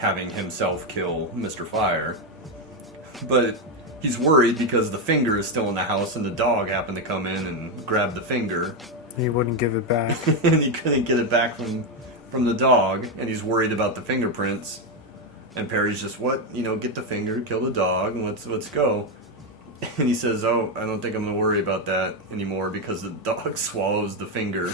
having himself kill Mr. Fire. But he's worried because the finger is still in the house and the dog happened to come in and grab the finger. He wouldn't give it back. And he couldn't get it back from the dog, and he's worried about the fingerprints. And Perry's just, what? You know, get the finger, kill the dog, and let's go. And he says, oh, I don't think I'm going to worry about that anymore because the dog swallows the finger.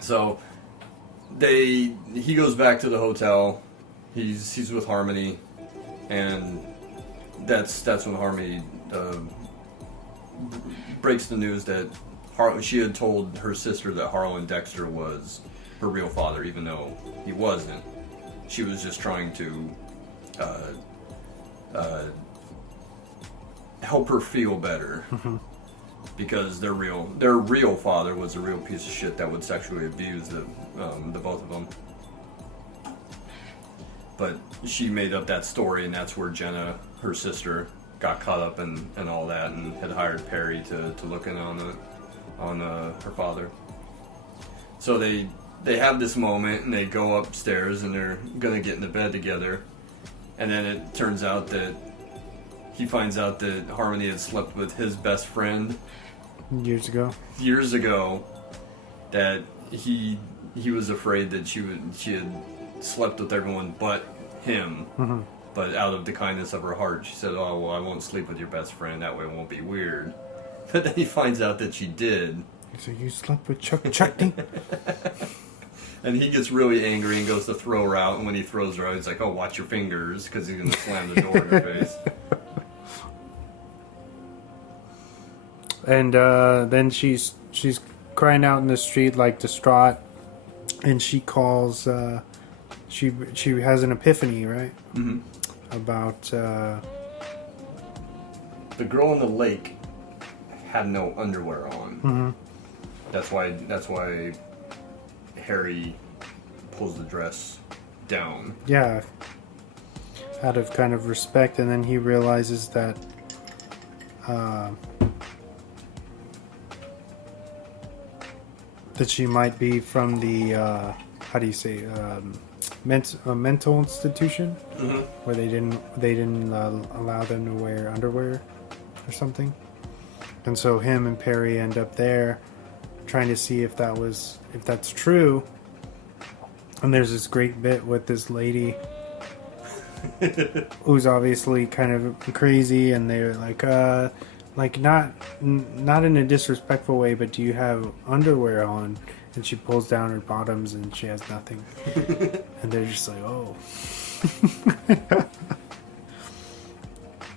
So he goes back to the hotel. He's with Harmony, and that's when Harmony breaks the news that she had told her sister that Harlan Dexter was her real father, even though he wasn't. She was just trying to help her feel better. Because their real father was a real piece of shit that would sexually abuse the both of them. But she made up that story, and that's where Jenna, her sister, got caught up in all that, and had hired Perry to look in on her father. So they have this moment, and they go upstairs, and they're gonna get into bed together, and then it turns out that he finds out that Harmony had slept with his best friend years ago, that he was afraid that she had slept with everyone but him. Mm-hmm. But out of the kindness of her heart, she said, oh, well, I won't sleep with your best friend, that way it won't be weird. But then he finds out that she did. So you slept with Chuck Chutney? And he gets really angry and goes to throw her out, and when he throws her out, he's like, oh, watch your fingers, because he's going to slam the door in her face. And then she's crying out in the street like distraught, and she calls. She has an epiphany, right? Mm-hmm. About the girl in the lake had no underwear on. Mm-hmm. That's why Harry pulls the dress down. Yeah, out of kind of respect, and then he realizes that. That she might be from the how do you say a mental institution, mm-hmm. where they didn't allow them to wear underwear or something, and so him and Perry end up there trying to see if that's true. And there's this great bit with this lady who's obviously kind of crazy, and they're like not in a disrespectful way, but do you have underwear on? And she pulls down her bottoms and she has nothing. And they're just like, oh.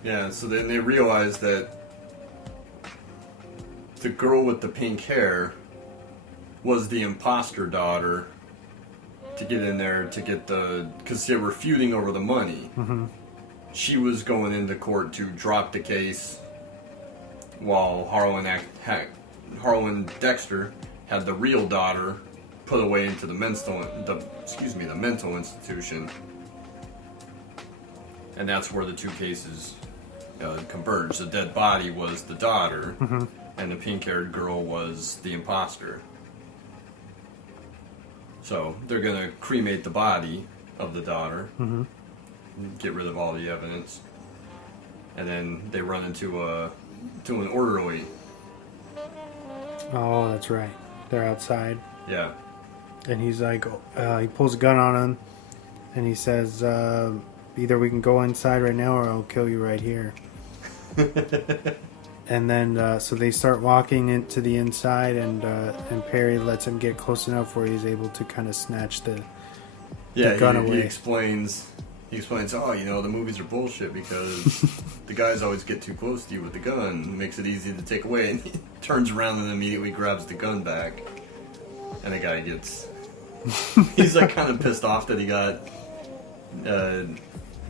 Yeah, so then they realize that the girl with the pink hair was the imposter daughter to get in there to get because they were feuding over the money. Mm-hmm. She was going into court to drop the case, while Harlan Dexter had the real daughter put away into the mental institution, and that's where the two cases converged. The dead body was the daughter, mm-hmm. and the pink-haired girl was the imposter. So they're gonna cremate the body of the daughter, mm-hmm. get rid of all the evidence, and then they run into an orderly. Oh, that's right. They're outside. Yeah. And he's like, he pulls a gun on him, and he says, either we can go inside right now or I'll kill you right here. And then, so they start walking into the inside, and Perry lets him get close enough where he's able to kind of snatch the gun away. He explains, oh, you know, the movies are bullshit because the guys always get too close to you with the gun. It makes it easy to take away. And he turns around and immediately grabs the gun back. And the guy gets... he's like kind of pissed off that he got...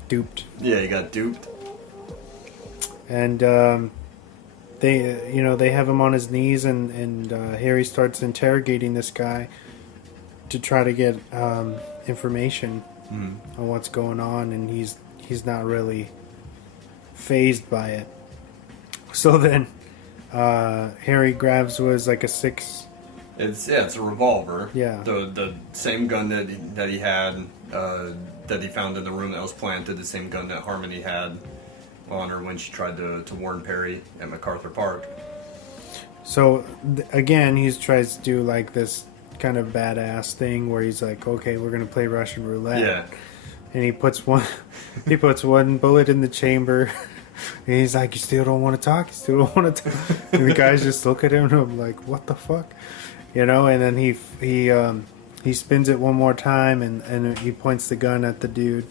duped. Yeah, he got duped. And they have him on his knees, and Harry starts interrogating this guy to try to get information on what's going on, and he's not really fazed by it. So then Harry grabs was like a 6. It's a revolver. Yeah. The same gun that he had that he found in the room that was planted. The same gun that Harmony had on her when she tried to warn Perry at MacArthur Park. So again, he tries to do like this kind of badass thing where he's like, okay, we're gonna play Russian roulette. Yeah. And he puts one bullet in the chamber. And he's like, you still don't want to talk? You still don't want to talk? And the guys just look at him and I'm like, what the fuck? You know, and then he spins it one more time and he points the gun at the dude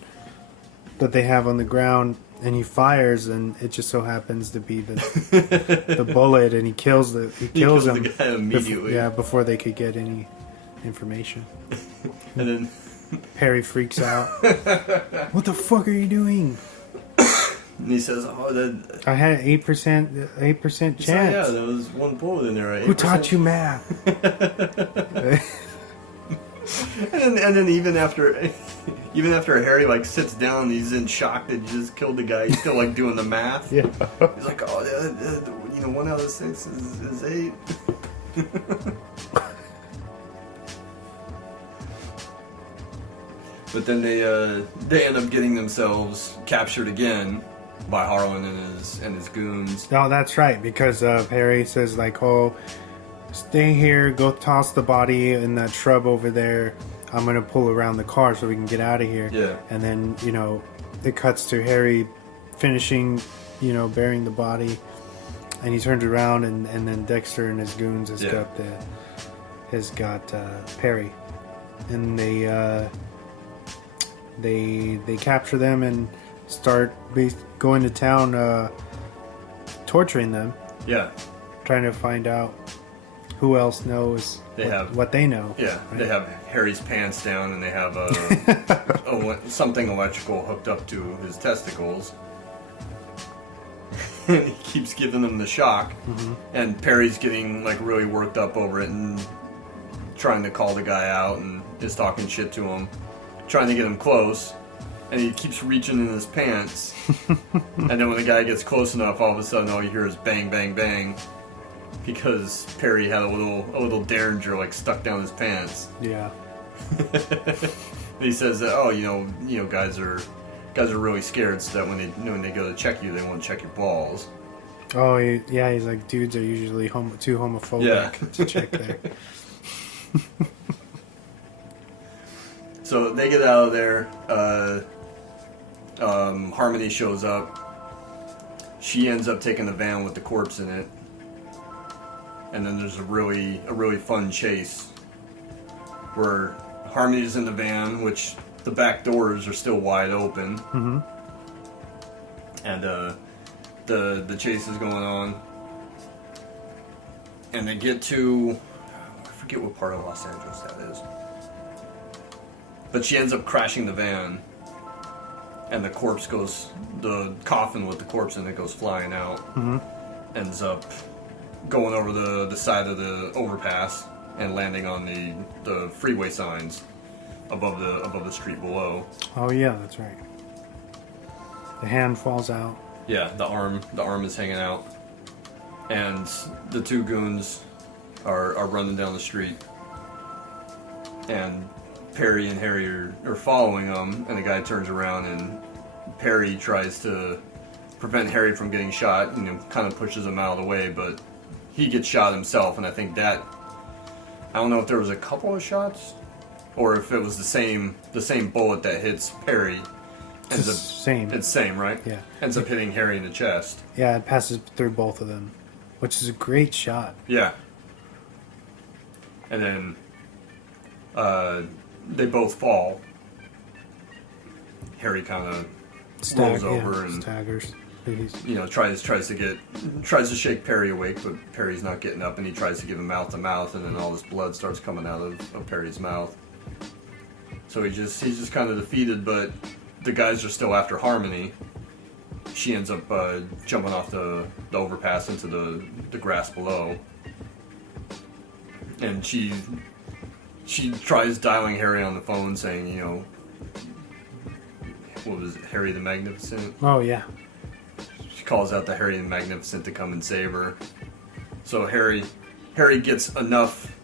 that they have on the ground and he fires and it just so happens to be the bullet and he kills him the guy immediately. before they could get any information. And then Harry freaks out. What the fuck are you doing? and he says, "Oh, that I had an 8% chance. yeah, there was one bullet in there. Right? Who taught you math?" And then even after Harry like sits down, he's in shock that he just killed the guy. He's still like doing the math. Yeah. He's like, "Oh, 1 out of 6 is 8." But then they end up getting themselves captured again by Harlan and his goons. No, that's right, because Harry says like, "Oh, stay here, go toss the body in that shrub over there. I'm gonna pull around the car so we can get out of here." Yeah. And then, it cuts to Harry finishing, burying the body, and he turns around and then Dexter and his goons has got Perry, and they capture them and start going to town, torturing them. Yeah. Trying to find out who else knows what they know. Yeah, right? They have Harry's pants down and they have something electrical hooked up to his testicles. And he keeps giving them the shock. Mm-hmm. And Perry's getting like really worked up over it and trying to call the guy out and is talking shit to him, trying to get him close. And he keeps reaching in his pants. And then when the guy gets close enough, all of a sudden all you hear is bang, bang, bang. Because Perry had a little derringer like stuck down his pants. Yeah. And he says that guys are really scared, so that when they go to check you, they won't check your balls. Oh yeah, he's like, dudes are usually too homophobic to check there. So they get out of there. Harmony shows up. She ends up taking the van with the corpse in it. And then there's a really fun chase where Harmony's in the van, which the back doors are still wide open. Mm-hmm. And the chase is going on. And they get to, I forget what part of Los Angeles that is. But she ends up crashing the van. And the coffin with the corpse in it goes flying out. Mm-hmm. Ends up going over the side of the overpass and landing on the freeway signs above the street below. Oh yeah, that's right. The hand falls out. Yeah, the arm is hanging out, and the two goons are running down the street, and Perry and Harry are following them, and the guy turns around and Perry tries to prevent Harry from getting shot, kind of pushes him out of the way, but he gets shot himself, and I think I don't know if there was a couple of shots, or if it was the same bullet that hits Perry. It's the same. It's same, right? Yeah. Ends up hitting Harry in the chest. Yeah, it passes through both of them, which is a great shot. Yeah. And then they both fall. Harry kind of rolls over and staggers. Tries to shake Perry awake, but Perry's not getting up, and he tries to give him mouth to mouth, and then all this blood starts coming out of Perry's mouth. So he's just kind of defeated, but the guys are still after Harmony. She ends up jumping off the overpass into the grass below, and she tries dialing Harry on the phone, saying, what was it, Harry the Magnificent? Oh yeah. She calls out to Harry the Magnificent to come and save her. So Harry gets enough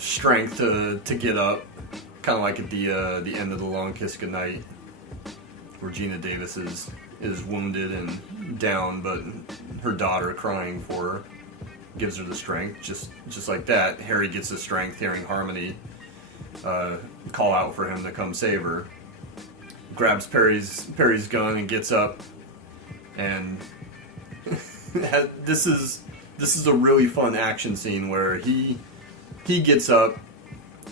strength to get up, kind of like at the end of The Long Kiss Goodnight, where Gina Davis is wounded and down, but her daughter crying for her gives her the strength. Just like that, Harry gets the strength hearing Harmony call out for him to come save her. Grabs Perry's gun and gets up, and this is a really fun action scene where he gets up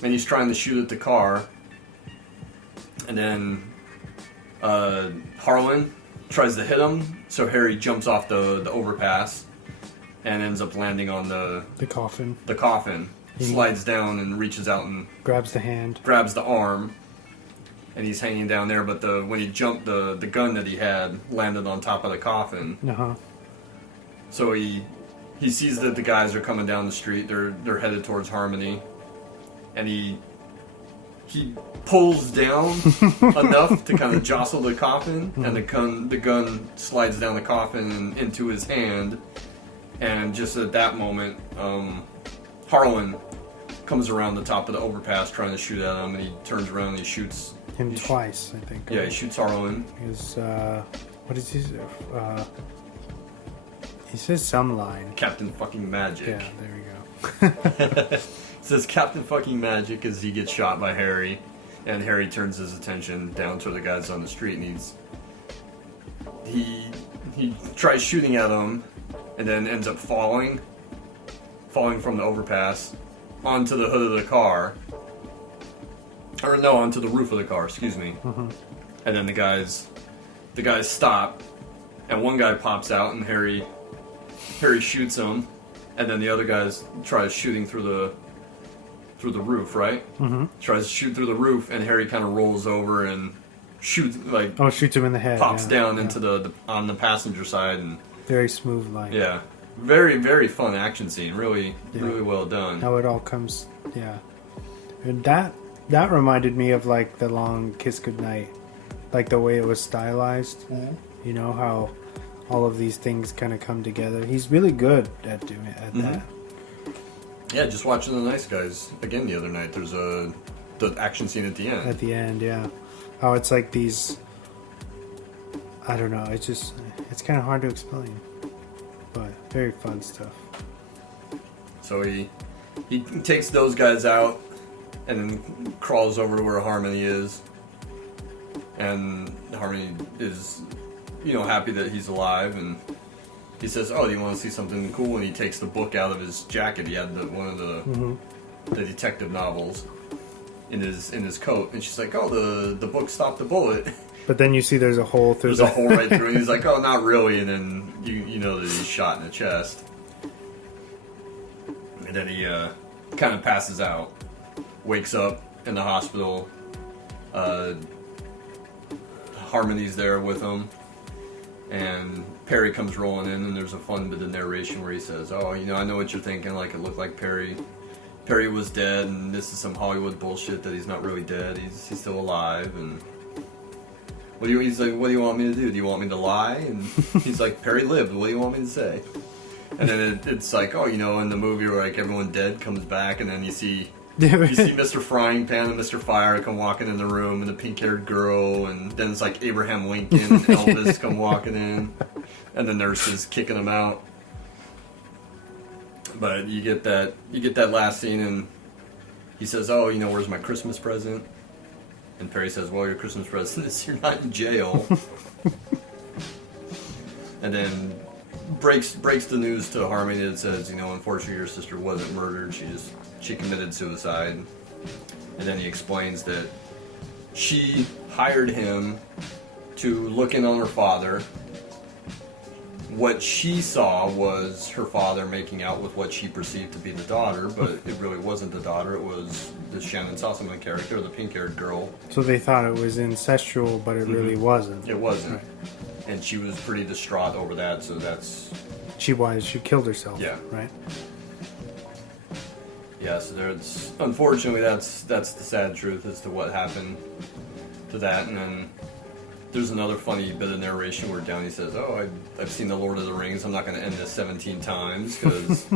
and he's trying to shoot at the car, and then Harlan tries to hit him, so Harry jumps off the overpass and ends up landing on the coffin. The coffin. Slides down and reaches out and grabs the hand, grabs the arm, and he's hanging down there. But when he jumped, the gun that he had landed on top of the coffin. So he sees that the guys are coming down the street. They're headed towards Harmony, and he pulls down enough to kind of jostle the coffin, and the gun slides down the coffin and into his hand. And just at that moment, Harlan comes around the top of the overpass trying to shoot at him, and he turns around and he shoots him twice, I think. Yeah, he shoots Harlan. What does he say? He says some line. Captain fucking Magic. Yeah, there we go. It says Captain fucking Magic as he gets shot by Harry, and Harry turns his attention down to the guys on the street, and he tries shooting at them, and then ends up falling from the overpass onto the hood of the car, or no, onto the roof of the car. Excuse me. And then the guys stop, and one guy pops out, and Harry shoots him, and then the other guys tries shooting through the roof, right? Tries to shoot through the roof, and Harry kind of rolls over and shoots him in the head. Pops down into on the passenger side, and very smooth line. Yeah, very very fun action scene. Really well done. How it all comes. Yeah, and that reminded me of like The Long Kiss Goodnight, like the way it was stylized. You know how all of these things kind of come together. He's really good at doing it, that. Yeah, just watching The Nice Guys again the other night. There's the action scene at the end. At the end, yeah. How it's like these. I don't know. It's kind of hard to explain, but very fun stuff. So he takes those guys out, and then crawls over to where Harmony is, and Harmony is, happy that he's alive, and he says, "Oh, do you want to see something cool?" And he takes the book out of his jacket. He had one of the detective novels in his coat, and she's like, "Oh, the book stopped the bullet." But then you see there's a hole through. There's a hole right through, and he's like, "Oh, not really." And then you know that he's shot in the chest, and then he kind of passes out, wakes up in the hospital. Harmony's there with him, and Perry comes rolling in, and there's a fun bit of narration where he says, "Oh, I know what you're thinking. Like, it looked like Perry was dead, and this is some Hollywood bullshit that he's not really dead. He's still alive." And he's like, "What do you want me to do? Do you want me to lie?" And he's like, "Perry lived. What do you want me to say?" And then it's like, in the movie where like everyone dead comes back, and then you see Mr. Frying Pan and Mr. Fire come walking in the room, and the pink-haired girl, and then it's like Abraham Lincoln and Elvis come walking in, and the nurses kicking them out. But you get that last scene, and he says, "Oh, where's my Christmas present?" And Perry says, "Well, your Christmas present is you're not in jail." And then breaks the news to Harmony that says, "Unfortunately, your sister wasn't murdered. She committed suicide." And then he explains that she hired him to look in on her father. What she saw was her father making out with what she perceived to be the daughter, but it really wasn't the daughter. It was the Shannon Sossaman character, the pink-haired girl. So they thought it was incestual, but it really wasn't. It wasn't. Right. And she was pretty distraught over that, so that's... She killed herself. Yeah. Right? Yeah, so unfortunately that's the sad truth as to what happened to that. And then there's another funny bit of narration where Downey says, "Oh, I've seen the Lord of the Rings. I'm not going to end this 17 times because